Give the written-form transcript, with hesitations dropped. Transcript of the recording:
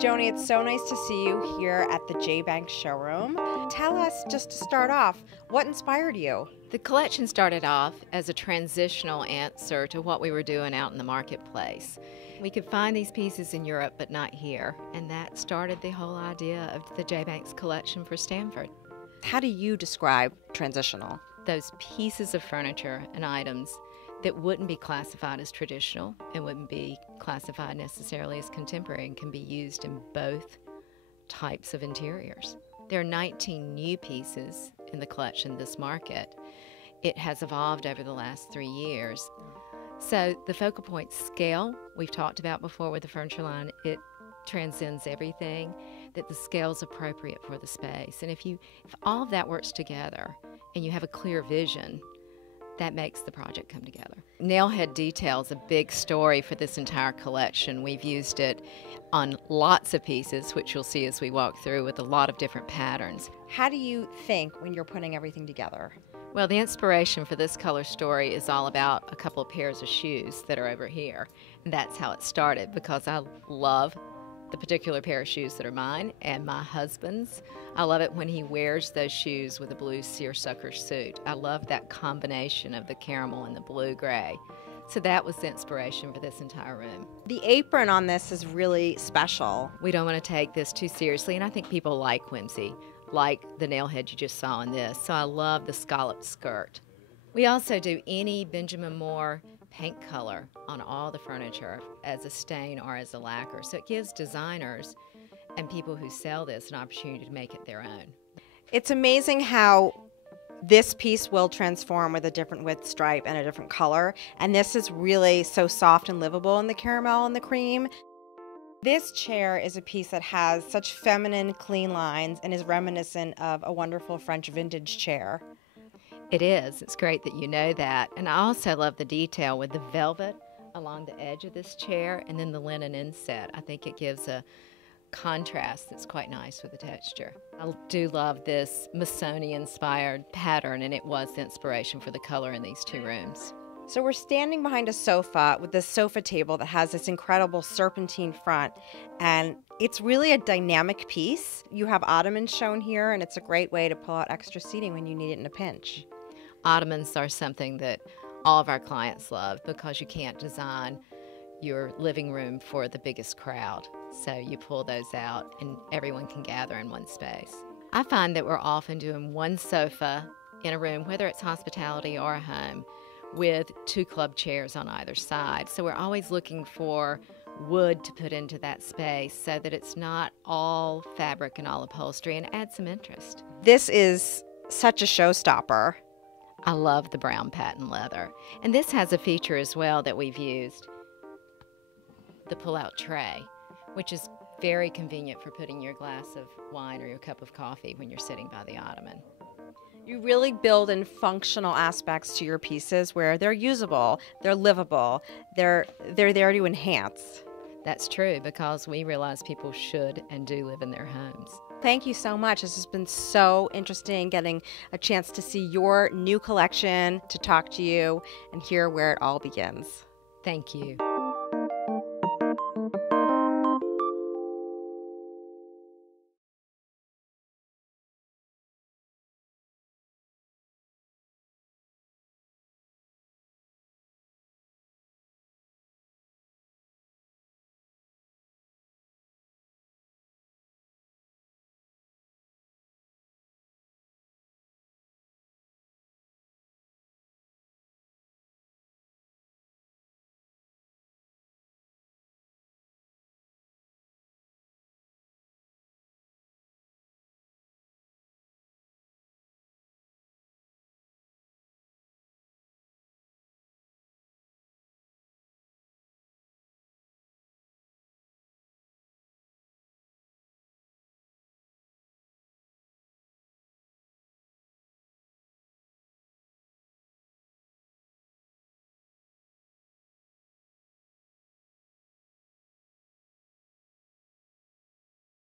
Joni, it's so nice to see you here at the J Bank showroom. Tell us, just to start off, what inspired you? The collection started off as a transitional answer to what we were doing out in the marketplace. We could find these pieces in Europe, but not here, and that started the whole idea of the J Bank's collection for Stanford. How do you describe transitional? Those pieces of furniture and items that wouldn't be classified as traditional and wouldn't be classified necessarily as contemporary and can be used in both types of interiors. There are 19 new pieces in the collection this market. It has evolved over the last 3 years. So the focal point scale we've talked about before with the furniture line, it transcends everything, that the scale's appropriate for the space. And if all of that works together and you have a clear vision, that makes the project come together. Nailhead detail is a big story for this entire collection. We've used it on lots of pieces, which you'll see as we walk through, with a lot of different patterns. How do you think when you're putting everything together? Well, the inspiration for this color story is all about a couple of pairs of shoes that are over here. And that's how it started, because I love the particular pair of shoes that are mine and my husband's. I love it when he wears those shoes with a blue seersucker suit. I love that combination of the caramel and the blue-gray. So that was the inspiration for this entire room. The apron on this is really special. We don't want to take this too seriously, and I think people like whimsy, like the nailhead you just saw in this. So I love the scalloped skirt. We also do any Benjamin Moore paint color on all the furniture as a stain or as a lacquer. So it gives designers and people who sell this an opportunity to make it their own. It's amazing how this piece will transform with a different width stripe and a different color. And this is really so soft and livable in the caramel and the cream. This chair is a piece that has such feminine, clean lines and is reminiscent of a wonderful French vintage chair. It is. It's great that you know that. And I also love the detail with the velvet along the edge of this chair and then the linen inset. I think it gives a contrast that's quite nice with the texture. I do love this Missoni-inspired pattern, and it was the inspiration for the color in these two rooms. So we're standing behind a sofa with this sofa table that has this incredible serpentine front, and it's really a dynamic piece. You have ottomans shown here, and it's a great way to pull out extra seating when you need it in a pinch. Ottomans are something that all of our clients love because you can't design your living room for the biggest crowd. So you pull those out and everyone can gather in one space. I find that we're often doing one sofa in a room, whether it's hospitality or a home, with 2 club chairs on either side. So we're always looking for wood to put into that space so that it's not all fabric and all upholstery, and add some interest. This is such a showstopper. I love the brown patent leather. And this has a feature as well that we've used, the pull-out tray, which is very convenient for putting your glass of wine or your cup of coffee when you're sitting by the ottoman. You really build in functional aspects to your pieces where they're usable, they're livable, they're there to enhance. That's true, because we realize people should and do live in their homes. Thank you so much. This has been so interesting, getting a chance to see your new collection, to talk to you, and hear where it all begins. Thank you.